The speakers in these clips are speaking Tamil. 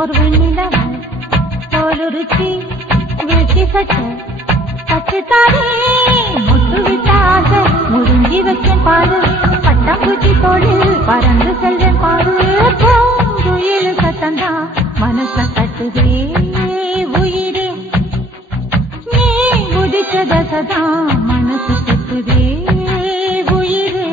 ஒரு வெண்ணிலவ தோலுரிச்சி வீழ்ச்சி சட்ட பச்சுத்தாரே முட்டு விட்டாக முடிஞ்சி வச்சேன் பாரு பட்டாம்பூச்சி தோளில் பறந்து செல்வேன் பாரு பூங்குயில் சத்தந்தா மனச தட்டுதே உயிரே நீ உதிச்ச தசதா மனசு சுத்துதே உயிரே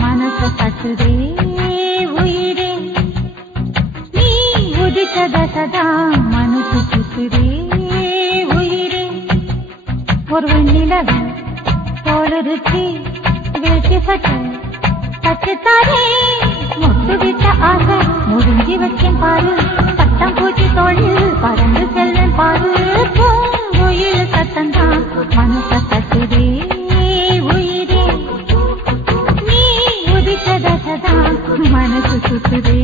மனச தட்டுதே உயிரே நீ உதிச்ச தசதா மனசு சுத்துதே உயிரே ஒரு வெண்ணிலவ தோலுரிச்சி வீழ்ச்சி சட்ட பச்சுத்தாரே முட்டு விட்ட ஆசை முடிஞ்சி வச்சேன் பாரு பட்டாம்பூச்சி தோளில் பறந்து செல்வேன் பாரு பூங்குயில் சத்தந்தா மனச தட்டுதே உயிரே நீ உதிச்ச தசதா மனசு சுத்துதே